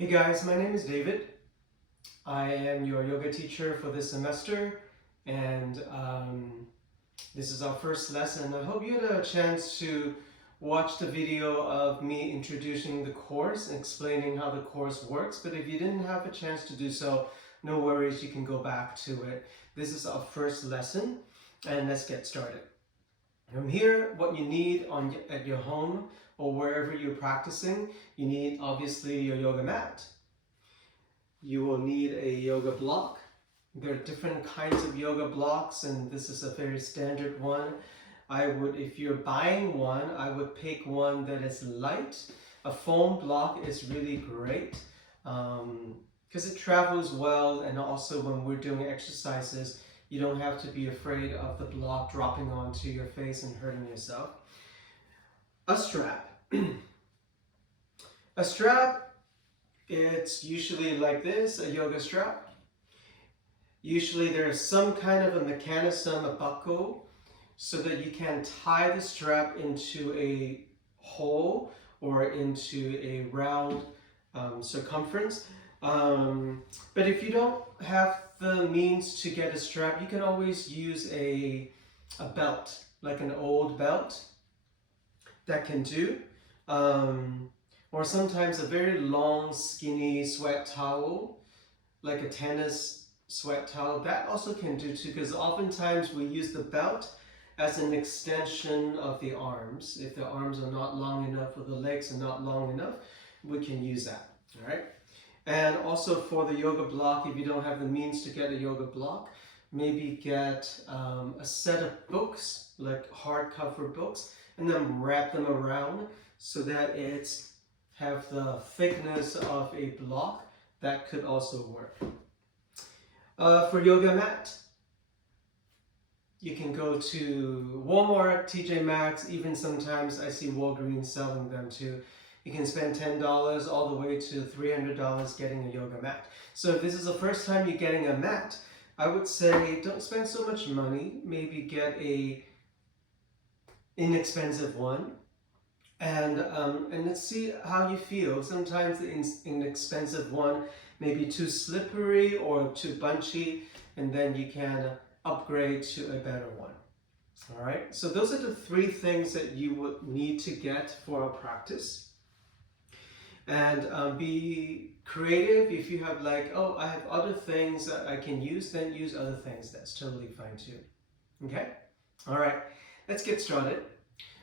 Hey guys, my name is David. I am your yoga teacher for this semester, and this is our first lesson. I hope you had a chance to watch the video of me introducing the course and explaining how the course works, but if you didn't have a chance to do so, no worries, you can go back to it. This is our first lesson, and let's get started. From here, what you need at your home or wherever you're practicing, you need obviously your yoga mat. You will need a yoga block. There are different kinds of yoga blocks, and this is a very standard one. If you're buying one, I would pick one that is light. A foam block is really great because it travels well, and also when we're doing exercises, you don't have to be afraid of the block dropping onto your face and hurting yourself. A strap. A strap, it's usually like this, a yoga strap. Usually there's some kind of a mechanism, a buckle, so that you can tie the strap into a hole or into a round circumference. But if you don't have the means to get a strap, you can always use a belt, like an old belt that can do. Or sometimes a very long, skinny sweat towel, like a tennis sweat towel, that also can do too, because oftentimes we use the belt as an extension of the arms. If the arms are not long enough or the legs are not long enough, we can use that, all right? And also for the yoga block, if you don't have the means to get a yoga block, maybe get a set of books, like hardcover books, and then wrap them around so that it's have the thickness of a block. That could also work. For yoga mat, you can go to Walmart, TJ Maxx, even sometimes I see Walgreens selling them too. You can spend $10 all the way to $300 getting a yoga mat. So if this is the first time you're getting a mat, I would say don't spend so much money. Maybe get a inexpensive one. And let's see how you feel. Sometimes the inexpensive one may be too slippery or too bunchy, and then you can upgrade to a better one. All right, so those are the three things that you would need to get for a practice. And be creative. If you have like, oh, I have other things that I can use, then use other things. That's totally fine too. Okay? All right, let's get started.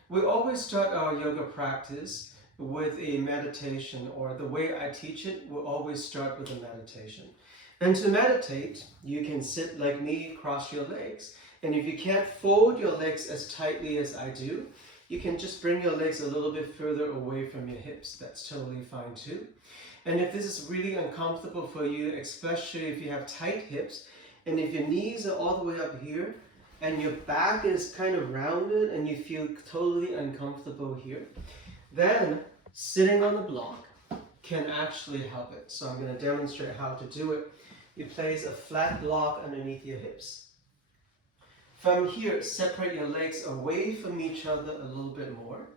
We always start our yoga practice with a meditation, or the way I teach it, we'll always start with a meditation. And to meditate, you can sit like me, cross your legs. And if you can't fold your legs as tightly as I do, you can just bring your legs a little bit further away from your hips. That's totally fine too. And if this is really uncomfortable for you, especially if you have tight hips, and if your knees are all the way up here, and your back is kind of rounded and you feel totally uncomfortable here, then sitting on the block can actually help it. So I'm going to demonstrate how to do it. You place a flat block underneath your hips. From here, separate your legs away from each other a little bit more.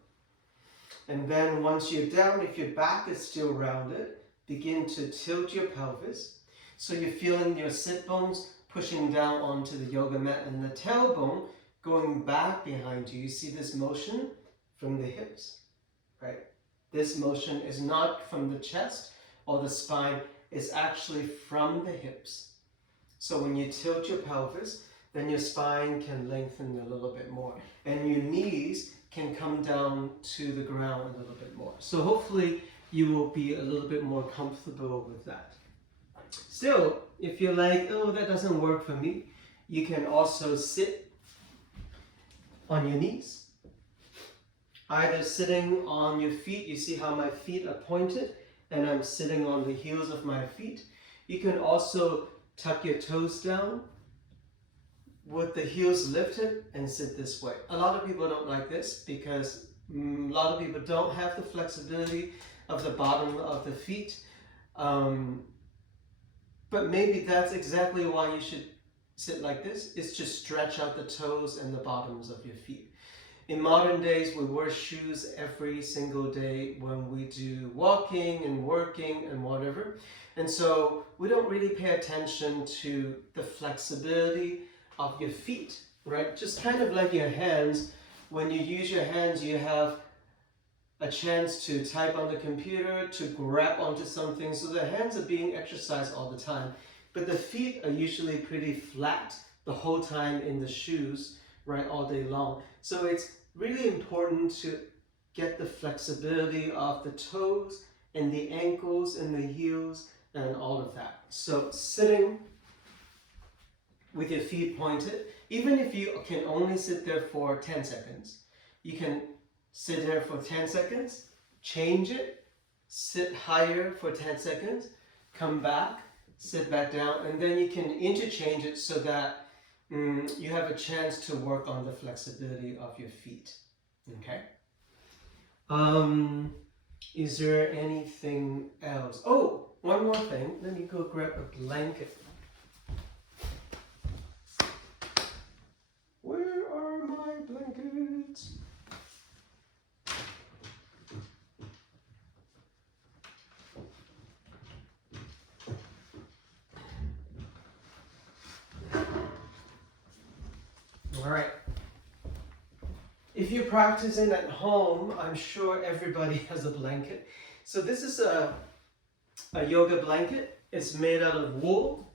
And then once you're down, if your back is still rounded, begin to tilt your pelvis. So you're feeling your sit bones pushing down onto the yoga mat and the tailbone going back behind you. You see this motion from the hips, right? This motion is not from the chest or the spine, it's actually from the hips. So when you tilt your pelvis, then your spine can lengthen a little bit more and your knees can come down to the ground a little bit more. So hopefully you will be a little bit more comfortable with that. Still, if you're like, oh, that doesn't work for me, you can also sit on your knees. Either sitting on your feet, you see how my feet are pointed, and I'm sitting on the heels of my feet. You can also tuck your toes down with the heels lifted and sit this way. A lot of people don't like this because a lot of people don't have the flexibility of the bottom of the feet. But maybe that's exactly why you should sit like this, is to stretch out the toes and the bottoms of your feet. In modern days, we wear shoes every single day when we do walking and working and whatever. And so we don't really pay attention to the flexibility of your feet, right? Just kind of like your hands. When you use your hands, you have a chance to type on the computer, to grab onto something. So the hands are being exercised all the time. But the feet are usually pretty flat the whole time in the shoes, right, all day long. So it's really important to get the flexibility of the toes and the ankles and the heels and all of that. So sitting with your feet pointed, even if you can only sit there for 10 seconds, you can sit there for 10 seconds, change it, sit higher for 10 seconds, come back, sit back down, and then you can interchange it so that you have a chance to work on the flexibility of your feet. Okay? Is there anything else? Oh, one more thing. Let me go grab a blanket. Where are my blankets? All right. If you're practicing at home, I'm sure everybody has a blanket. So this is a yoga blanket. It's made out of wool,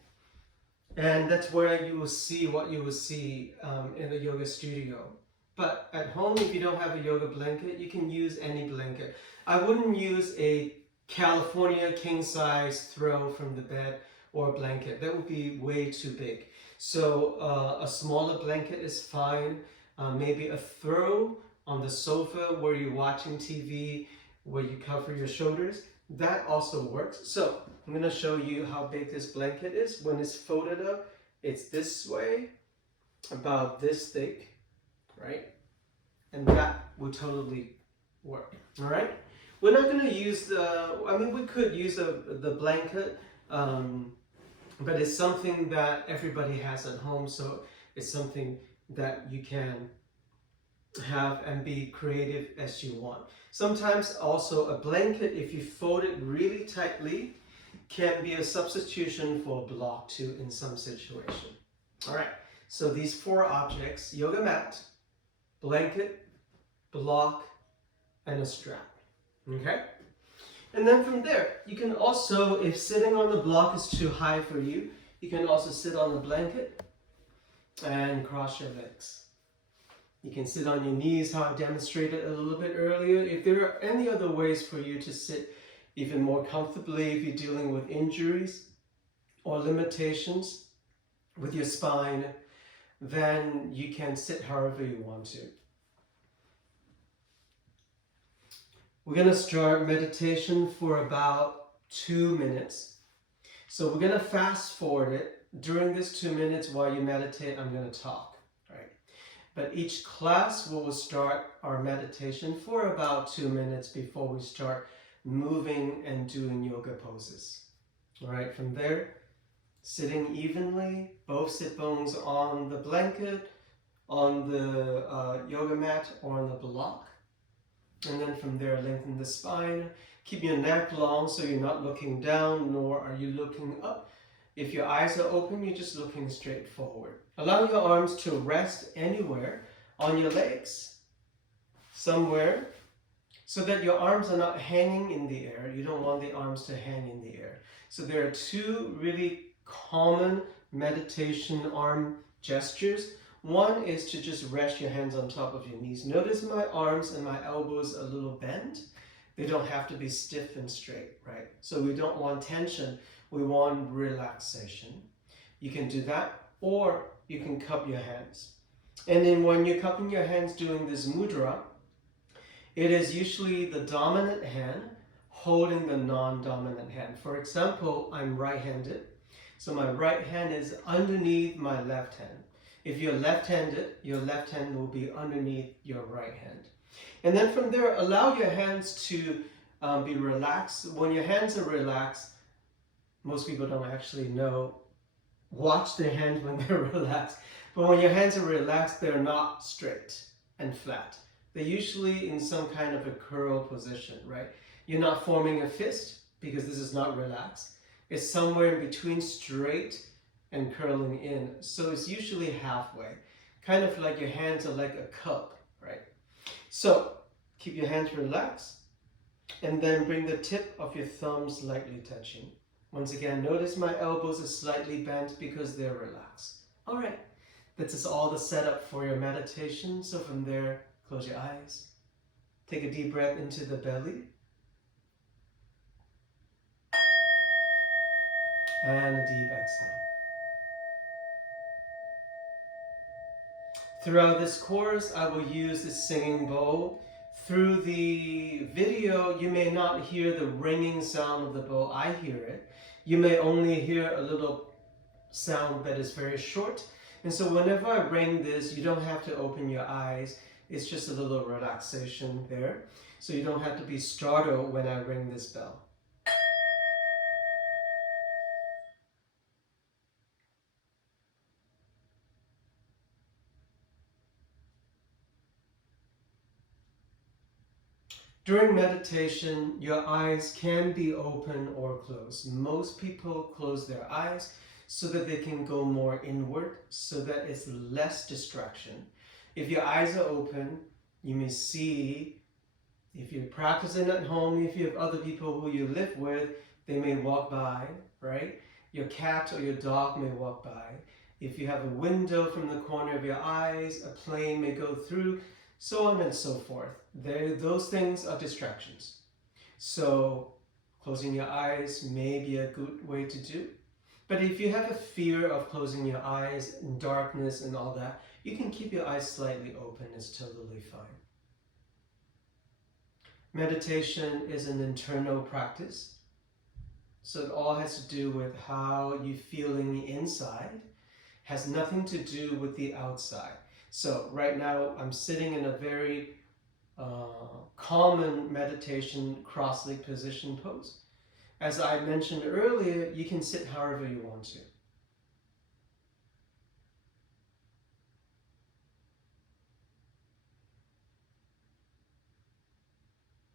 and that's where you will see what you will see in the yoga studio. But at home, if you don't have a yoga blanket, you can use any blanket. I wouldn't use a California king size throw from the bed or a blanket. That would be way too big. So a smaller blanket is fine. Maybe a throw on the sofa where you're watching TV, where you cover your shoulders. That also works. So I'm going to show you how big this blanket is. When it's folded up, it's this way, about this thick, right? And that would totally work. All right. We're not going to use we could use the blanket, but it's something that everybody has at home. So it's something that you can have and be creative as you want. Sometimes also a blanket, if you fold it really tightly, can be a substitution for a block too in some situation. All right, so these 4 objects: yoga mat, blanket, block, and a strap. Okay? And then from there, you can also, if sitting on the block is too high for you, you can also sit on the blanket and cross your legs. You can sit on your knees, how I demonstrated a little bit earlier. If there are any other ways for you to sit even more comfortably, if you're dealing with injuries or limitations with your spine, then you can sit however you want to. We're going to start meditation for about 2 minutes. So we're going to fast forward it. During this 2 minutes while you meditate, I'm going to talk. Right? But each class we will start our meditation for about 2 minutes before we start moving and doing yoga poses. All right, from there, sitting evenly, both sit bones on the blanket, on the yoga mat, or on the block. And then from there, lengthen the spine. Keep your neck long so you're not looking down, nor are you looking up. If your eyes are open, you're just looking straight forward. Allow your arms to rest anywhere on your legs, somewhere, so that your arms are not hanging in the air. You don't want the arms to hang in the air. So there are 2 really common meditation arm gestures. One is to just rest your hands on top of your knees. Notice my arms and my elbows a little bent. They don't have to be stiff and straight, right? So we don't want tension. We want relaxation. You can do that, or you can cup your hands. And then when you're cupping your hands doing this mudra, it is usually the dominant hand holding the non-dominant hand. For example, I'm right-handed, so my right hand is underneath my left hand. If you're left-handed, your left hand will be underneath your right hand. And then from there, allow your hands to be relaxed. When your hands are relaxed, most people don't actually know, watch their hands when they're relaxed. But when your hands are relaxed, they're not straight and flat. they're usually in some kind of a curl position, right? You're not forming a fist because this is not relaxed. It's somewhere in between straight and curling in. So it's usually halfway, kind of like your hands are like a cup, right? So keep your hands relaxed and then bring the tip of your thumbs lightly touching. Once again, notice my elbows are slightly bent because they're relaxed. All right, this is all the setup for your meditation. So from there, close your eyes. Take a deep breath into the belly. And a deep exhale. Throughout this course, I will use this singing bowl. Through the video, you may not hear the ringing sound of the bowl. I hear it. You may only hear a little sound that is very short. And so whenever I ring this, you don't have to open your eyes. It's just a little relaxation there. So you don't have to be startled when I ring this bell. During meditation, your eyes can be open or closed. Most people close their eyes so that they can go more inward, so that it's less distraction. If your eyes are open, you may see, if you're practicing at home, if you have other people who you live with, they may walk by, right? Your cat or your dog may walk by. If you have a window from the corner of your eyes, a plane may go through, so on and so forth. Those things are distractions. So closing your eyes may be a good way to do. But if you have a fear of closing your eyes in darkness and all that, you can keep your eyes slightly open. It's totally fine. Meditation is an internal practice. So it all has to do with how you're feeling inside. Has nothing to do with the outside. So right now I'm sitting in a very common meditation cross-leg position pose. As I mentioned earlier, you can sit however you want to.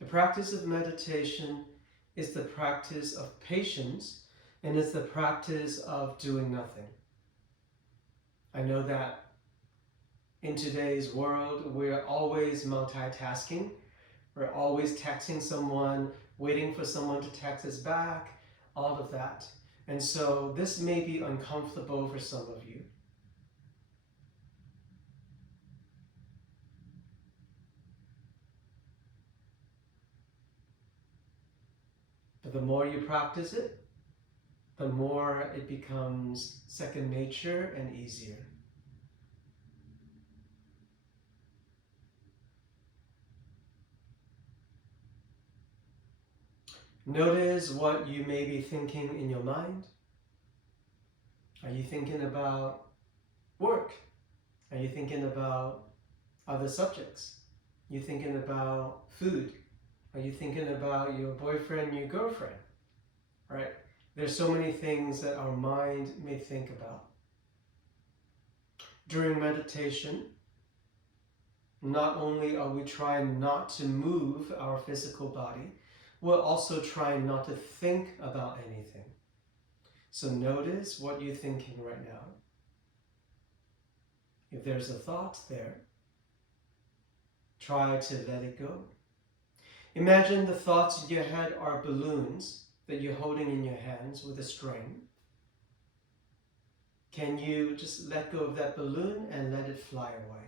The practice of meditation is the practice of patience, and it's the practice of doing nothing. I know that in today's world, we're always multitasking. We're always texting someone, waiting for someone to text us back, all of that. And so this may be uncomfortable for some of you. But the more you practice it, the more it becomes second nature and easier. Notice what you may be thinking in your mind. Are you thinking about work? Are you thinking about other subjects? Are you thinking about food? Are you thinking about your boyfriend, your girlfriend? Right? There's so many things that our mind may think about. During meditation, not only are we trying not to move our physical body, we're also trying not to think about anything. So notice what you're thinking right now. If there's a thought there, try to let it go. Imagine the thoughts in your head are balloons that you're holding in your hands with a string. Can you just let go of that balloon and let it fly away?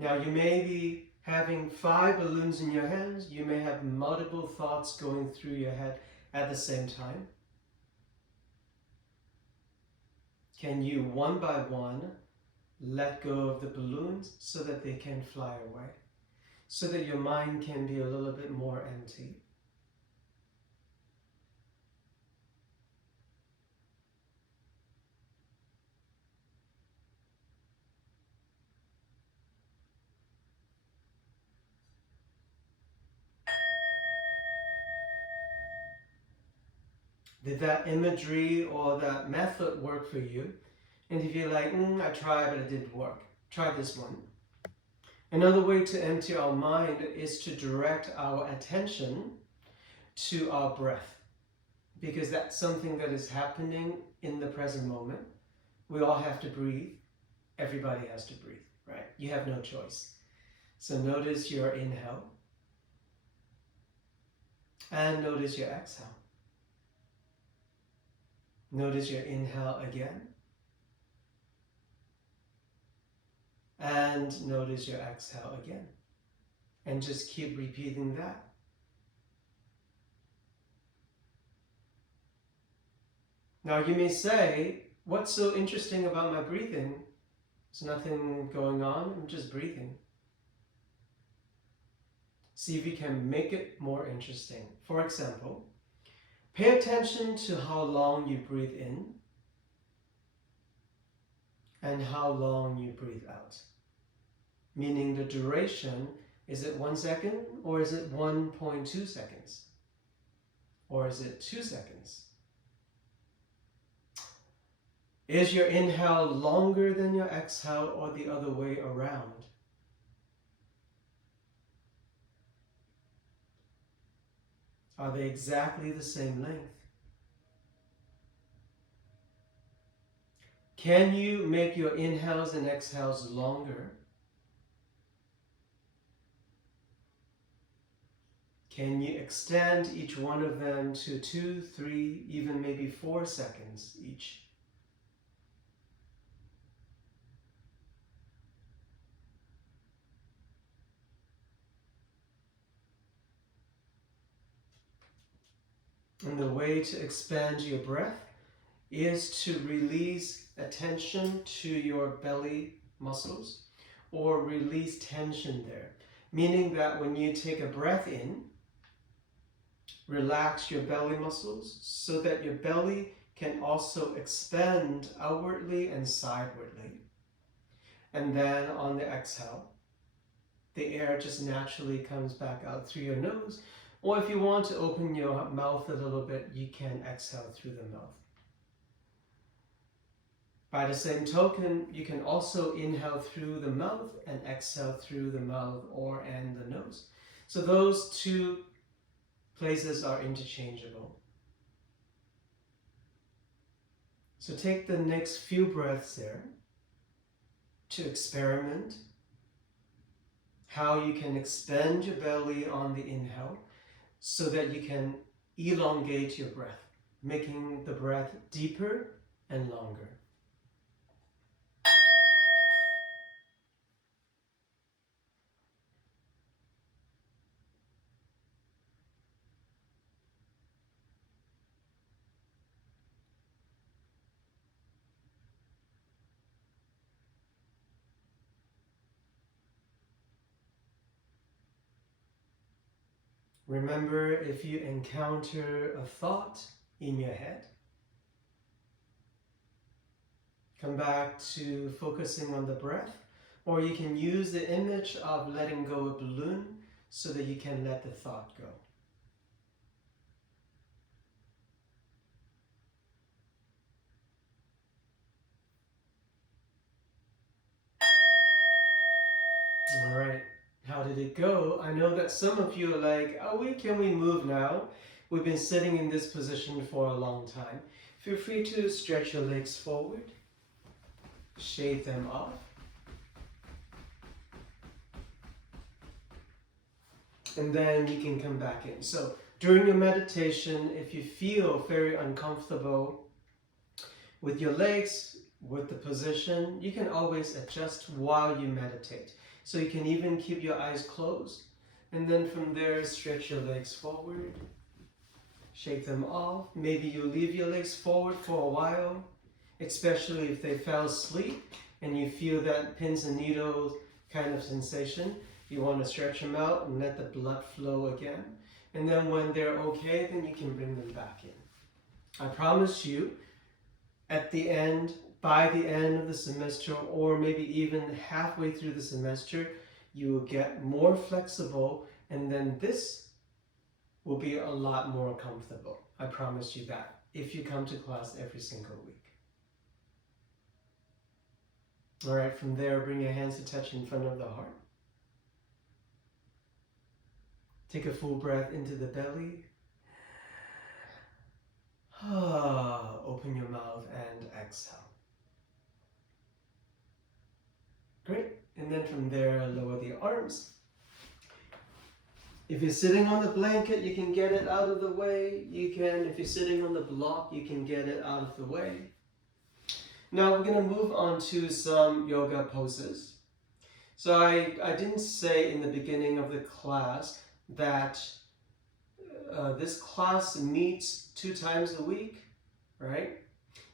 Now you may be having 5 balloons in your hands. You may have multiple thoughts going through your head at the same time. Can you, one by one, let go of the balloons so that they can fly away? So that your mind can be a little bit more empty. Did that imagery or that method work for you? And if you're like, I tried but it didn't work, try this one. Another way to empty our mind is to direct our attention to our breath, because that's something that is happening in the present moment. We all have to breathe. Everybody has to breathe, right? You have no choice. So notice your inhale and notice your exhale. Notice your inhale again and notice your exhale again. And just keep repeating that. Now you may say, what's so interesting about my breathing? There's nothing going on, I'm just breathing. See if you can make it more interesting. For example, pay attention to how long you breathe in and how long you breathe out. Meaning the duration, is it 1 second or is it 1.2 seconds? Or is it 2 seconds? Is your inhale longer than your exhale or the other way around? Are they exactly the same length? Can you make your inhales and exhales longer? Can you extend each one of them to 2, 3, even maybe 4 seconds each? And the way to expand your breath is to release attention to your belly muscles or release tension there. Meaning that when you take a breath in, relax your belly muscles so that your belly can also expand outwardly and sidewardly. And then on the exhale, the air just naturally comes back out through your nose. Or if you want to open your mouth a little bit, you can exhale through the mouth. By the same token, you can also inhale through the mouth and exhale through the mouth or and the nose. So those two places are interchangeable. So take the next few breaths there to experiment how you can expand your belly on the inhale so that you can elongate your breath, making the breath deeper and longer. Remember, if you encounter a thought in your head, come back to focusing on the breath, or you can use the image of letting go a balloon so that you can let the thought go. All right, how did it go? I know that some of you are like, can we move now? We've been sitting in this position for a long time. Feel free to stretch your legs forward, shave them off. And then you can come back in. So during your meditation, if you feel very uncomfortable with your legs, with the position, you can always adjust while you meditate. So you can even keep your eyes closed. And then from there, stretch your legs forward, shake them off. Maybe you leave your legs forward for a while, especially if they fell asleep and you feel that pins and needles kind of sensation. You want to stretch them out and let the blood flow again. And then when they're okay, then you can bring them back in. I promise you, at the end, by the end of the semester, or maybe even halfway through the semester, you will get more flexible, and then this will be a lot more comfortable. I promise you that, if you come to class every single week. All right, from there, bring your hands to touch in front of the heart. Take a full breath into the belly. Open your mouth and exhale. Great. And then from there, lower the arms. If you're sitting on the blanket, you can get it out of the way. You can, if you're sitting on the block, you can get it out of the way. Now we're going to move on to some yoga poses. So I didn't say in the beginning of the class that this class meets 2 times a week, right?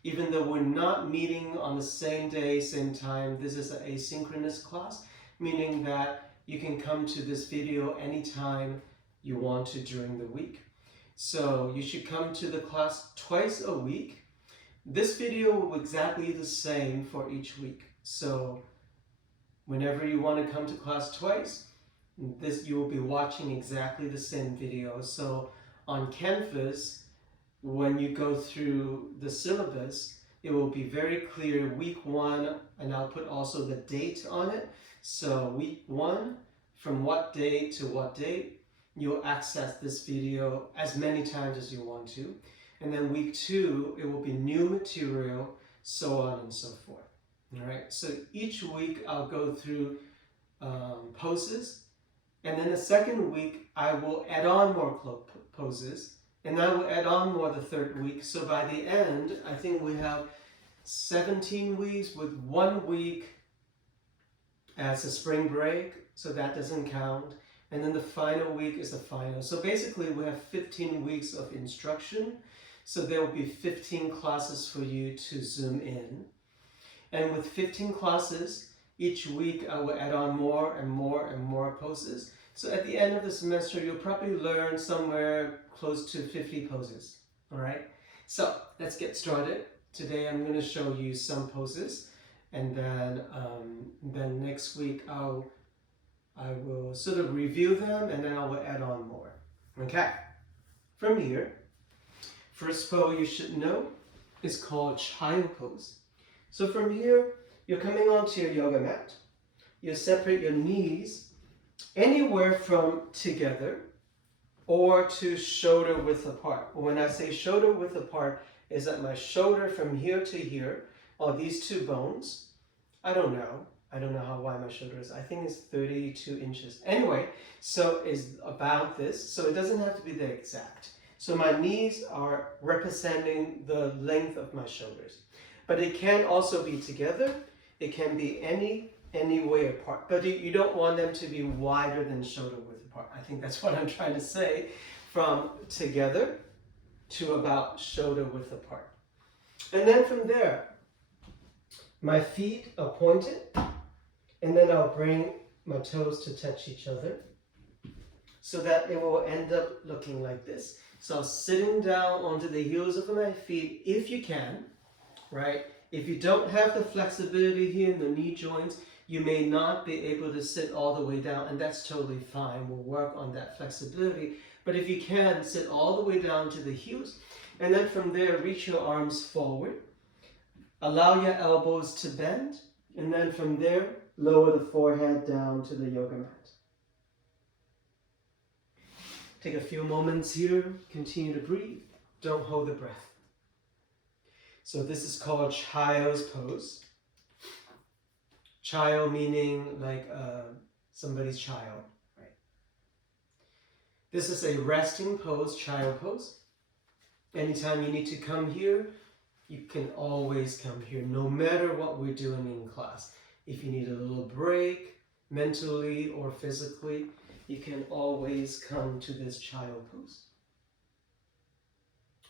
Even though we're not meeting on the same day, same time, this is an asynchronous class, meaning that you can come to this video anytime you want to during the week. So you should come to the class twice a week. This video will be exactly the same for each week. So whenever you want to come to class twice, you will be watching exactly the same video. So on Canvas, when you go through the syllabus, it will be very clear week 1, and I'll put also the date on it. So week 1, from what date to what date, you'll access this video as many times as you want to. And then week 2, it will be new material, so on and so forth. All right, so each week I'll go through poses, and then the second week I will add on more poses, and I will add on more the third week. So by the end, I think we have 17 weeks with 1 week as a spring break, so that doesn't count. And then the final week is the final. So basically we have 15 weeks of instruction. So there will be 15 classes for you to zoom in. And with 15 classes, each week I will add on more and more and more poses. So at the end of the semester, you'll probably learn somewhere close to 50 poses. All right, so let's get started. Today I'm going to show you some poses, and then next week I will sort of review them, and then I will add on more. Okay, from here, first pose you should know is called child pose. So from here, you're coming onto your yoga mat. You separate your knees anywhere from together or to shoulder width apart. When I say shoulder width apart, is that my shoulder from here to here are these 2 bones. I don't know how wide my shoulder is. I think it's 32 inches. Anyway, so it's about this. So it doesn't have to be the exact. So my knees are representing the length of my shoulders. But it can also be together. It can be any way apart. But you don't want them to be wider than shoulder width apart. I think that's what I'm trying to say. From together to about shoulder width apart. And then from there, my feet are pointed. And then I'll bring my toes to touch each other, so that it will end up looking like this. So sitting down onto the heels of my feet, if you can, right? If you don't have the flexibility here in the knee joints, you may not be able to sit all the way down, and that's totally fine. We'll work on that flexibility. But if you can, sit all the way down to the heels, and then from there, reach your arms forward. Allow your elbows to bend, and then from there, lower the forehead down to the yoga mat. Take a few moments here, continue to breathe, don't hold the breath. So this is called child's pose. Child meaning like somebody's child, right? This is a resting pose, child pose. Anytime you need to come here, you can always come here, no matter what we're doing in class. If you need a little break, mentally or physically, you can always come to this child pose.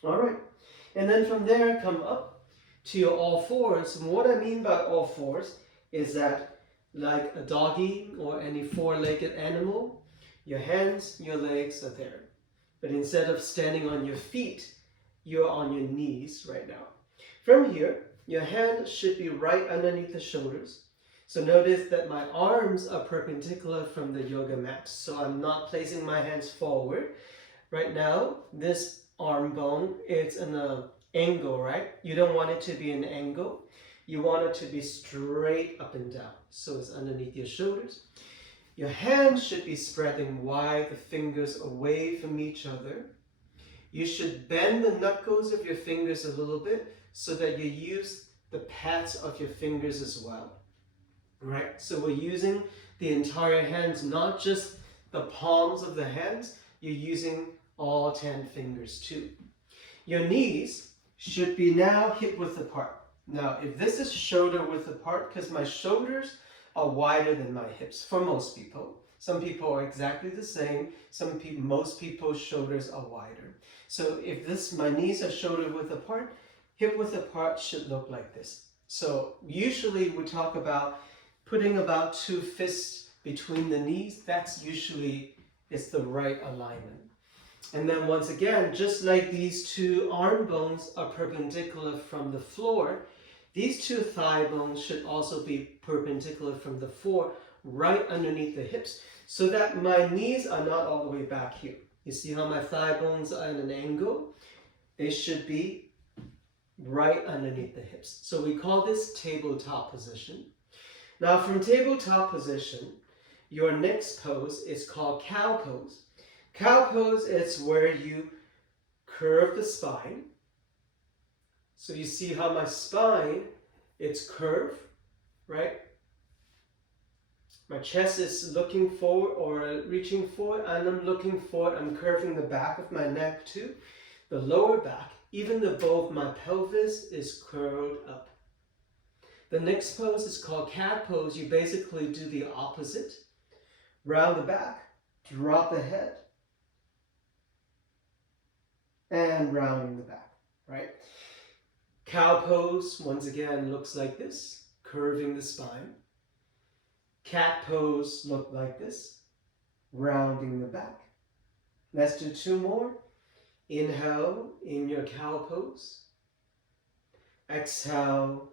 All right, and then from there, come up to your all fours. And what I mean by all fours is that, like a doggy or any 4-legged animal, your hands, your legs are there. But instead of standing on your feet, you're on your knees right now. From here, your hand should be right underneath the shoulders. So notice that my arms are perpendicular from the yoga mat. So I'm not placing my hands forward. Right now, this arm bone, it's an angle, right? You don't want it to be an angle. you want it to be straight up and down. So it's underneath your shoulders. Your hands should be spreading wide, the fingers away from each other. You should bend the knuckles of your fingers a little bit so that you use the pads of your fingers as well. Right? So we're using the entire hands, not just the palms of the hands. You're using all 10 fingers too. Your knees should be now hip width apart. Now, if this is shoulder width apart, because my shoulders are wider than my hips for most people. Some people are exactly the same. Most people's shoulders are wider. So if my knees are shoulder width apart, hip width apart should look like this. So usually we talk about putting about 2 fists between the knees. That's usually is the right alignment. And then once again, just like these 2 arm bones are perpendicular from the floor, these 2 thigh bones should also be perpendicular from the floor, right underneath the hips, so that my knees are not all the way back here. You see how my thigh bones are at an angle? They should be right underneath the hips. So we call this tabletop position. Now from tabletop position, your next pose is called cow pose. Cow pose is where you curve the spine. So you see how my spine, it's curved, right? My chest is looking forward or reaching forward, and I'm looking forward. I'm curving the back of my neck too. The lower back, even the bow of my pelvis is curled up. The next pose is called cat pose. You basically do the opposite. Round the back, drop the head, and rounding the back, right? Cow pose, once again, looks like this, curving the spine. Cat pose look like this, rounding the back. Let's do 2 more. Inhale in your cow pose. Exhale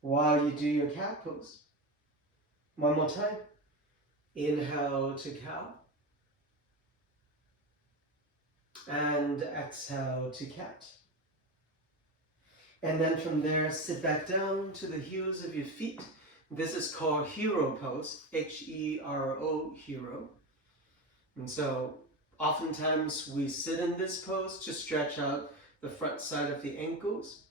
while you do your cat pose. One more time. Inhale to cow. And exhale to cat. And then from there, sit back down to the heels of your feet. This is called hero pose, H-E-R-O, hero. And so oftentimes we sit in this pose to stretch out the front side of the ankles.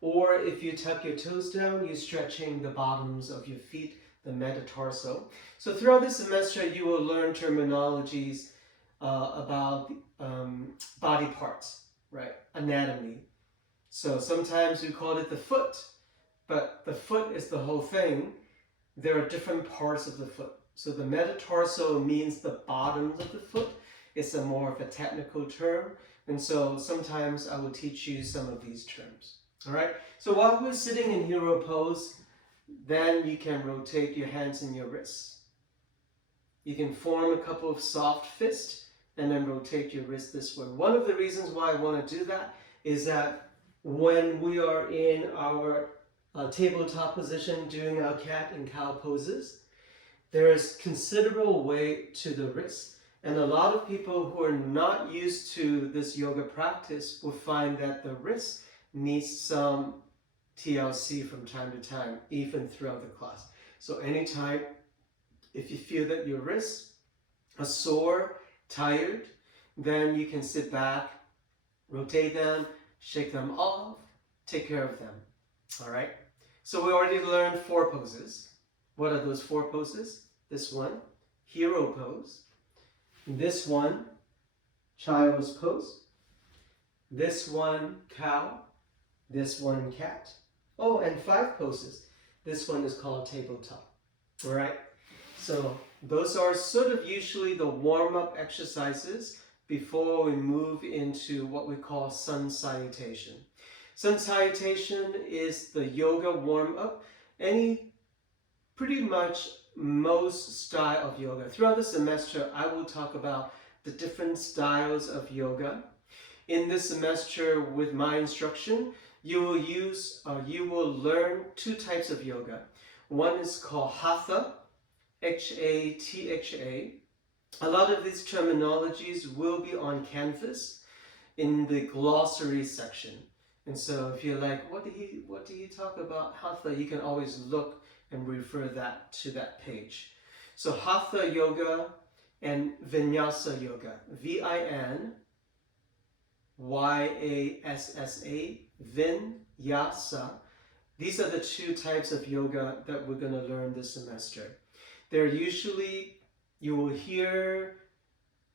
Or if you tuck your toes down, you're stretching the bottoms of your feet, the metatarsal. So throughout this semester, you will learn terminologies about body parts, right? Anatomy. So sometimes we call it the foot, but the foot is the whole thing. There are different parts of the foot. So the metatarsal means the bottoms of the foot. It's a more of a technical term. And so sometimes I will teach you some of these terms. All right. So while we're sitting in hero pose, then you can rotate your hands and your wrists. You can form a couple of soft fists and then rotate your wrist this way. One of the reasons why I want to do that is that when we are in our tabletop position doing our cat and cow poses, there is considerable weight to the wrist. And a lot of people who are not used to this yoga practice will find that the wrist needs some TLC from time to time, even throughout the class. So anytime, if you feel that your wrists are sore, tired, then you can sit back, rotate them, shake them off, take care of them. All right? So we already learned 4 poses. What are those 4 poses? This one, hero pose. This one, child's pose. This one, cow. This one, cat. Oh, and 5 poses. This one is called tabletop. All right? So those are sort of usually the warm-up exercises before we move into what we call sun salutation. Sun salutation is the yoga warm-up. Pretty much most style of yoga. Throughout the semester, I will talk about the different styles of yoga. In this semester, with my instruction, you will learn 2 types of yoga. One is called Hatha, H-A-T-H-A. A lot of these terminologies will be on Canvas in the glossary section. And so if you're like, what did he talk about Hatha, you can always look and refer that to that page. So Hatha Yoga and Vinyasa Yoga, Vinyasa, Vinyasa. These are the two types of yoga that we're going to learn this semester. They're usually, you will hear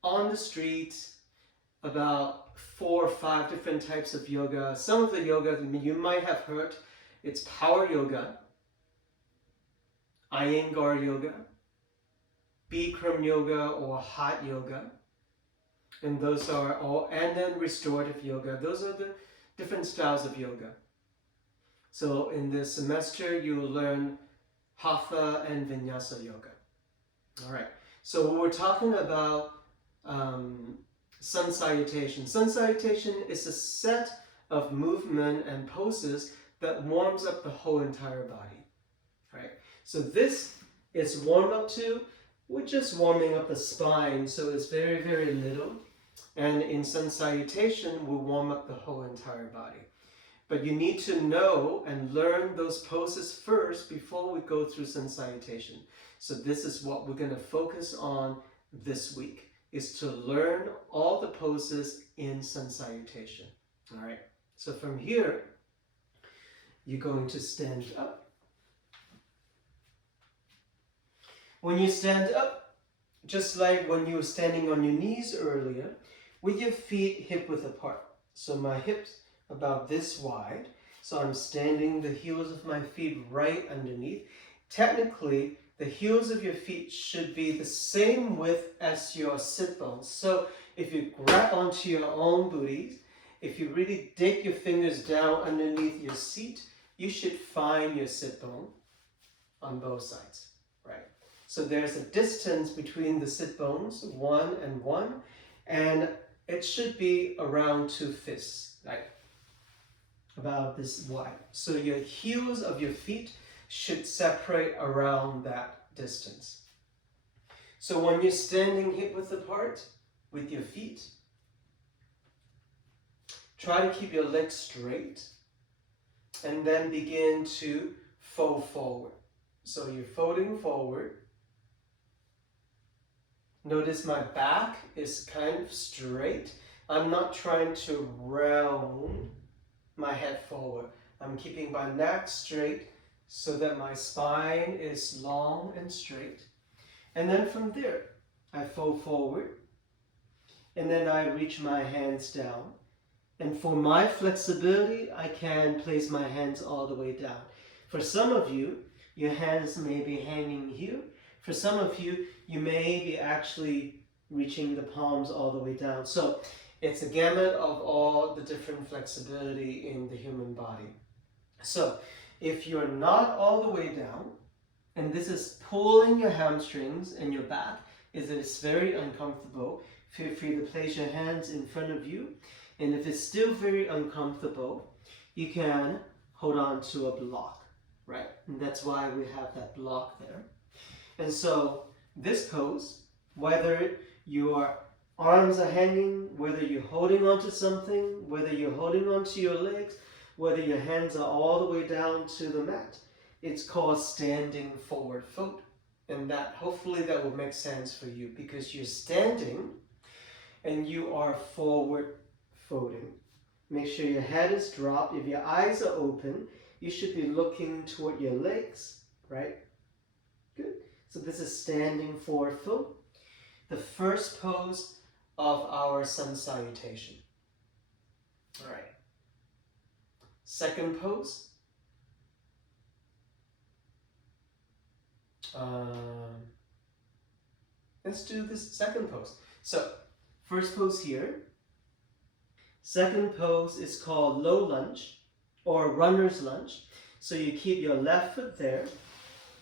on the street about 4 or 5 different types of yoga. Some of the yoga you might have heard, it's power yoga, Iyengar yoga, Bikram yoga or hot yoga. And those are all, and then restorative yoga. Those are the different styles of yoga. So in this semester, you will learn Hatha and Vinyasa yoga. All right. So we're talking about sun salutation. Sun salutation is a set of movement and poses that warms up the whole entire body. Right. So this is warm up to. We're just warming up the spine, so it's very, very little. And in sun salutation, we warm up the whole entire body. But you need to know and learn those poses first before we go through sun salutation. So this is what we're going to focus on this week, is to learn all the poses in sun salutation. All right. So from here, you're going to stand up. When you stand up, just like when you were standing on your knees earlier, with your feet hip-width apart. So my hips about this wide. So I'm standing the heels of my feet right underneath. Technically, the heels of your feet should be the same width as your sit bones. So if you grab onto your own booties, if you really dig your fingers down underneath your seat, you should find your sit bone on both sides, right? So there's a distance between the sit bones, 1 and 1, and it should be around 2 fists, like about this wide. So your heels of your feet should separate around that distance. So when you're standing hip-width apart with your feet, try to keep your legs straight and then begin to fold forward. So you're folding forward. Notice my back is kind of straight. I'm not trying to round my head forward. I'm keeping my neck straight so that my spine is long and straight. And then from there, I fold forward. And then I reach my hands down. And for my flexibility, I can place my hands all the way down. For some of you, your hands may be hanging here. For some of you, you may be actually reaching the palms all the way down. So it's a gamut of all the different flexibility in the human body. So if you're not all the way down, and this is pulling your hamstrings and your back, it's very uncomfortable, feel free to place your hands in front of you. And if it's still very uncomfortable, you can hold on to a block, right? And that's why we have that block there. And so this pose, whether your arms are hanging, whether you're holding onto something, whether you're holding onto your legs, whether your hands are all the way down to the mat, it's called standing forward fold. And that hopefully that will make sense for you because you're standing and you are forward folding. Make sure your head is dropped. If your eyes are open, you should be looking toward your legs, right? Good. So this is standing forward fold, the first pose of our sun salutation. All right. Second pose. Let's do this second pose. So, first pose here. Second pose is called low lunge or runner's lunge. So you keep your left foot there.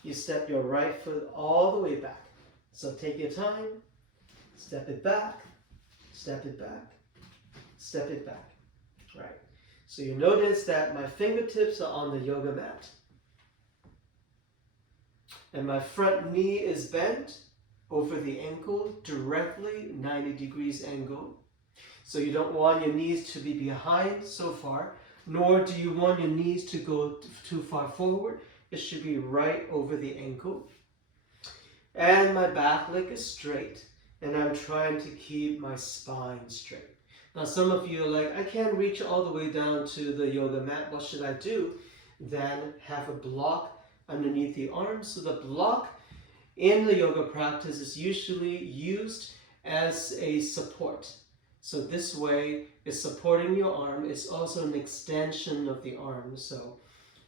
You step your right foot all the way back. So take your time, step it back, step it back, step it back. Right. So you notice that my fingertips are on the yoga mat. And my front knee is bent over the ankle, directly 90 degrees angle. So you don't want your knees to be behind so far. nor do you want your knees to go too far forward. It should be right over the ankle. And my back leg is straight, and I'm trying to keep my spine straight. Now some of you are like, I can't reach all the way down to the yoga mat. What should I do? Then have a block underneath the arms. So the block in the yoga practice is usually used as a support. So this way is supporting your arm. It's also an extension of the arm. So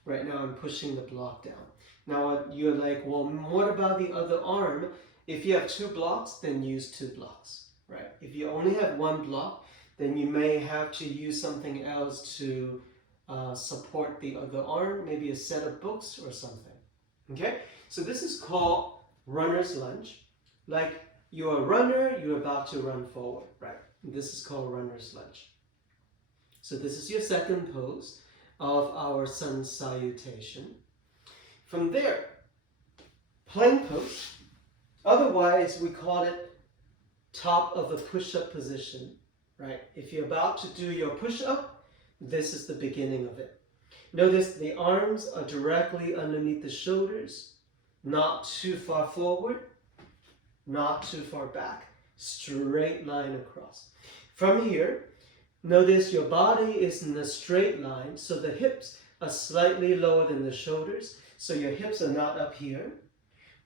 right now I'm pushing the block down. Now you're like, well, what about the other arm? If you have two blocks, then use two blocks, right? If you only have one block, then you may have to use something else to support the other arm, maybe a set of books or something, okay? So this is called runner's lunge. Like you're a runner, you're about to run forward, right? This is called runner's lunge. So this is your second pose of our sun salutation. From there, plank pose. Otherwise, we call it top of a push-up position, right? If you're about to do your push-up, this is the beginning of it. Notice the arms are directly underneath the shoulders, not too far forward, not too far back, straight line across. From here, notice your body is in a straight line, so the hips are slightly lower than the shoulders, so your hips are not up here,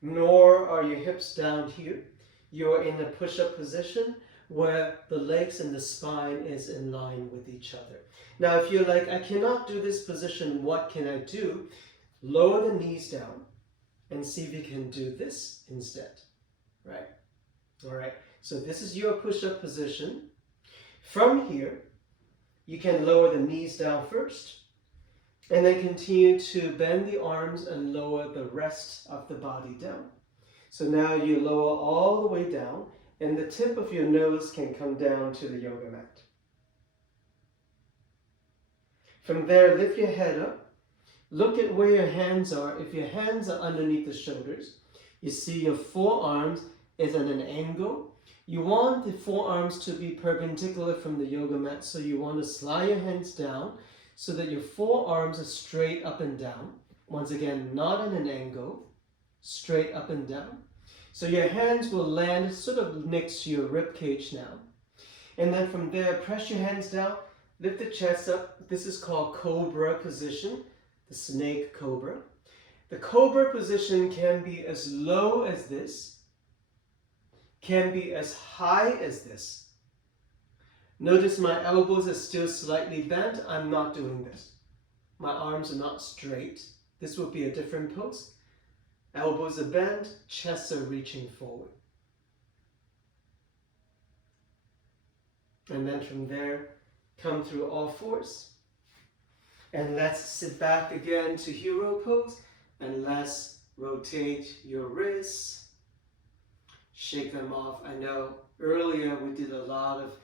nor are your hips down here. You're in a push-up position where the legs and the spine is in line with each other. Now, if you're like, I cannot do this position, what can I do? Lower the knees down and see if you can do this instead, right? All right, so this is your push-up position. From here, you can lower the knees down first, and then continue to bend the arms and lower the rest of the body down. So now you lower all the way down, and the tip of your nose can come down to the yoga mat. From there, lift your head up. Look at where your hands are. If your hands are underneath the shoulders, you see your forearms is at an angle. You want the forearms to be perpendicular from the yoga mat, so you want to slide your hands down so that your forearms are straight up and down. Once again, not at an angle, straight up and down. So your hands will land sort of next to your rib cage now. And then from there, press your hands down, lift the chest up. This is called cobra position, the snake cobra. The cobra position can be as low as this, can be as high as this. Notice my elbows are still slightly bent. I'm not doing this. My arms are not straight. This would be a different pose. Elbows are bent, chests are reaching forward. And then from there, come through all fours. And let's sit back again to hero pose. And let's rotate your wrists. Shake them off. I know earlier we did a lot of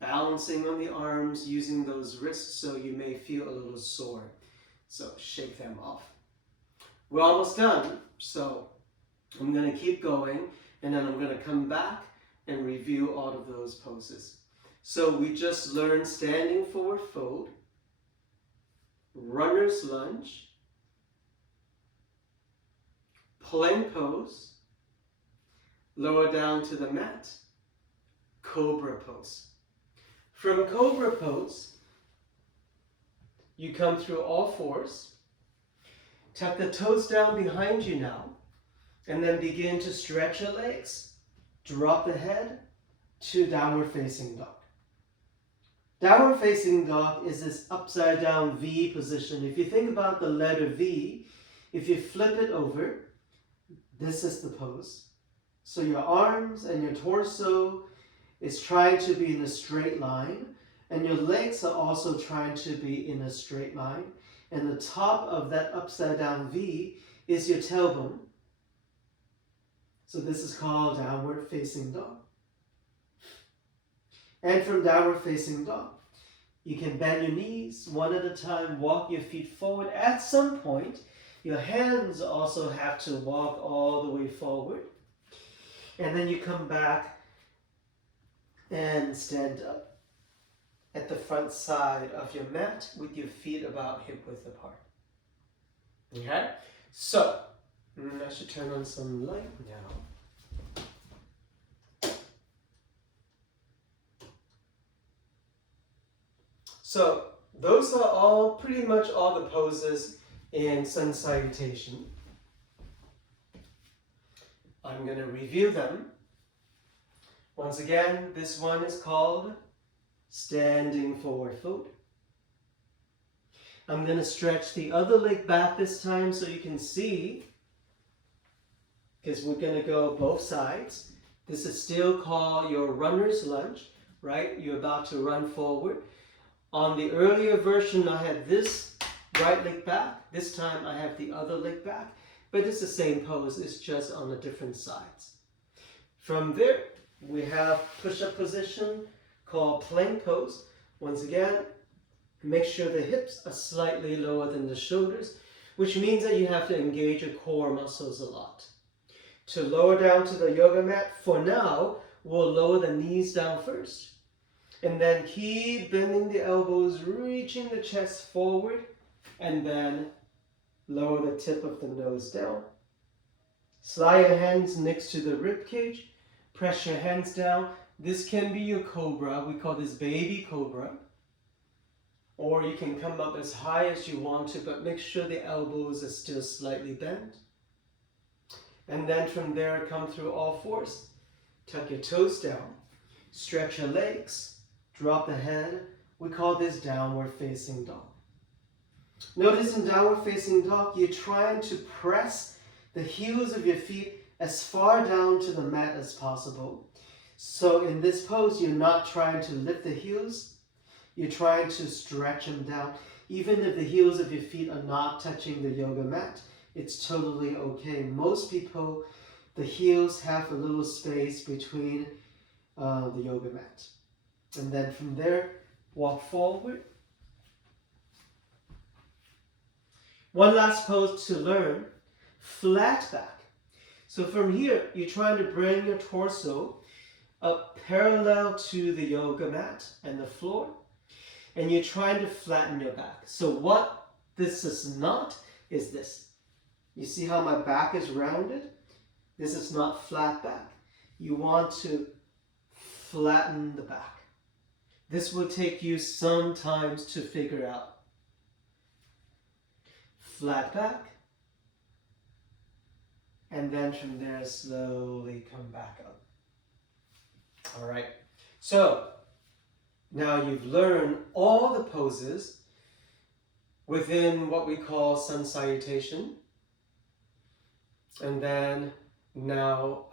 balancing on the arms, using those wrists, so you may feel a little sore. So shake them off. We're almost done, so I'm going to keep going, and then I'm going to come back and review all of those poses. So we just learned standing forward fold, runner's lunge, plank pose, lower down to the mat, cobra pose. From cobra pose, you come through all fours, tuck the toes down behind you now, and then begin to stretch your legs, drop the head to downward facing dog. Downward facing dog is this upside down V position. If you think about the letter V, if you flip it over, this is the pose. So your arms and your torso is trying to be in a straight line, and your legs are also trying to be in a straight line, and the top of that upside down V is your tailbone. So this is called downward facing dog. And from downward facing dog, you can bend your knees one at a time, walk your feet forward. At some point, your hands also have to walk all the way forward. And then you come back and stand up. at the front side of your mat with your feet about hip width apart. Okay? So, I should turn on some light now. So, those are all, pretty much all the poses in sun salutation. I'm going to review them. Once again, this one is called standing forward fold. I'm going to stretch the other leg back this time so you can see, because we're going to go both sides. This is still called your runner's lunge, right? You're about to run forward. On the earlier version, I had this right leg back. This time I have the other leg back, but it's the same pose, it's just on the different sides. From there, we have push-up position called plank pose. Once again, make sure the hips are slightly lower than the shoulders, which means that you have to engage your core muscles a lot. To lower down to the yoga mat, for now, we'll lower the knees down first. And then keep bending the elbows, reaching the chest forward, and then lower the tip of the nose down. Slide your hands next to the rib cage. Press your hands down. This can be your cobra. We call this baby cobra. Or you can come up as high as you want to, but make sure the elbows are still slightly bent. And then from there, come through all fours. Tuck your toes down. Stretch your legs. Drop the head. We call this downward facing dog. Notice in downward facing dog, you're trying to press the heels of your feet as far down to the mat as possible. So in this pose, you're not trying to lift the heels. You're trying to stretch them down. Even if the heels of your feet are not touching the yoga mat, it's totally okay. Most people, the heels have a little space between the yoga mat. And then from there, walk forward. One last pose to learn, flat back. So from here, you're trying to bring your torso up parallel to the yoga mat and the floor, and you're trying to flatten your back. So what this is not is this. You see how my back is rounded? This is not flat back. You want to flatten the back. This will take you some time to figure out. Flat back. And then from there, slowly come back up. All right. So now you've learned all the poses within what we call sun salutation. And then now,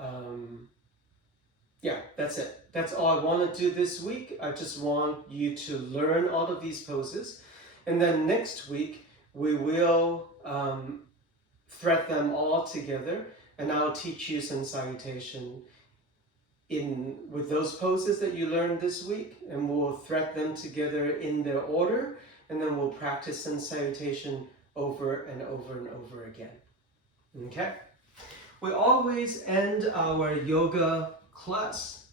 yeah, that's it. That's all I want to do this week. I just want you to learn all of these poses. And then next week, we will thread them all together, and I'll teach you sun salutation with those poses that you learned this week, and we'll thread them together in their order, and then we'll practice sun salutation over and over and over again. Okay? We always end our yoga class.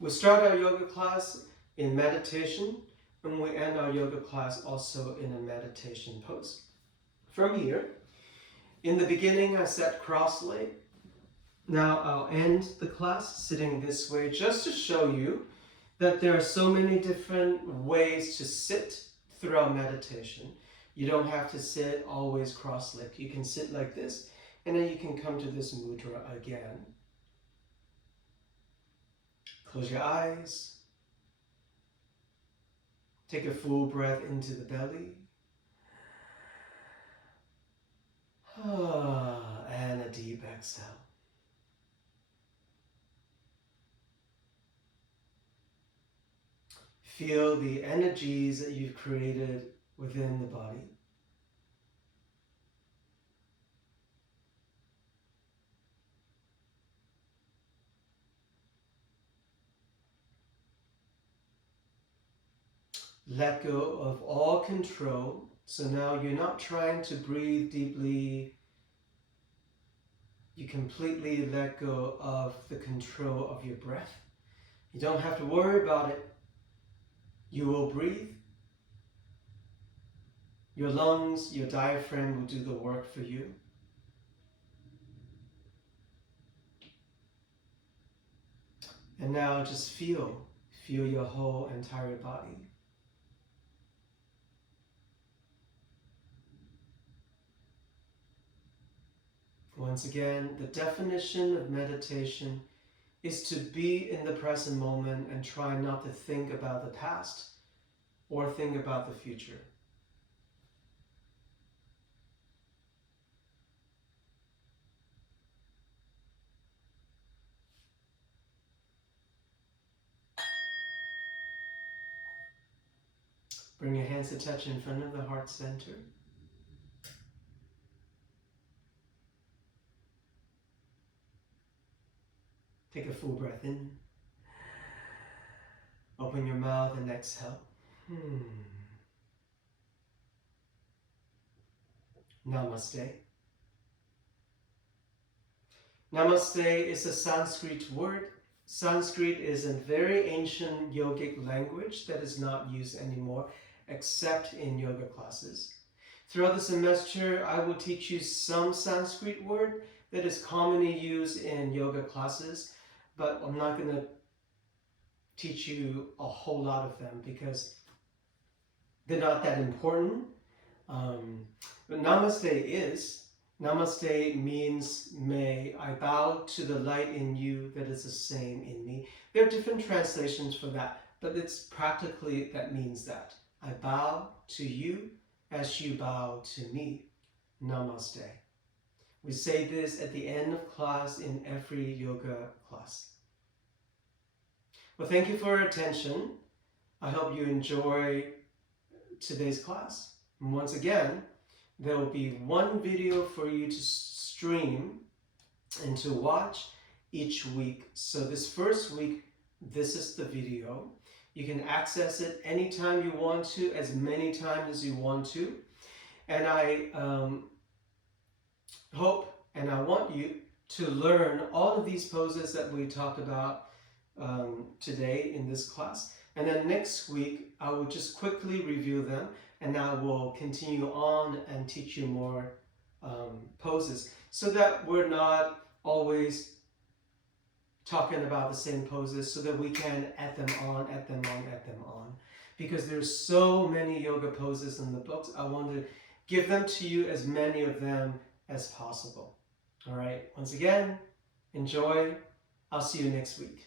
We start our yoga class in meditation, and we end our yoga class also in a meditation pose. From here, in the beginning I said cross leg. Now I'll end the class sitting this way just to show you that there are so many different ways to sit throughout meditation. You don't have to sit always cross-legged. You can sit like this, and then you can come to this mudra again. Close your eyes. Take a full breath into the belly. And a deep exhale. Feel the energies that you've created within the body. Let go of all control. So now you're not trying to breathe deeply. You completely let go of the control of your breath. You don't have to worry about it. You will breathe. Your lungs, your diaphragm will do the work for you. And now just feel your whole entire body. Once again, the definition of meditation is to be in the present moment and try not to think about the past or think about the future. Bring your hands to touch in front of the heart center. Take a full breath in. Open your mouth and exhale. Namaste. Namaste is a Sanskrit word. Sanskrit is a very ancient yogic language that is not used anymore except in yoga classes. Throughout the semester, I will teach you some Sanskrit word that is commonly used in yoga classes, but I'm not going to teach you a whole lot of them because they're not that important. But Namaste is. Namaste means, may I bow to the light in you that is the same in me. There are different translations for that, but it's practically that means that. I bow to you as you bow to me. Namaste. We say this at the end of class in every yoga class. Well, thank you for your attention. I hope you enjoy today's class. And once again, there will be one video for you to stream and to watch each week. So this first week, this is the video. You can access it anytime you want to, as many times as you want to. And I hope and I want you to learn all of these poses that we talked about today in this class. And then next week, I will just quickly review them and I will continue on and teach you more poses so that we're not always talking about the same poses, so that we can add them on. Because there's so many yoga poses in the books, I want to give them to you, as many of them as possible. All right, once again, enjoy. I'll see you next week.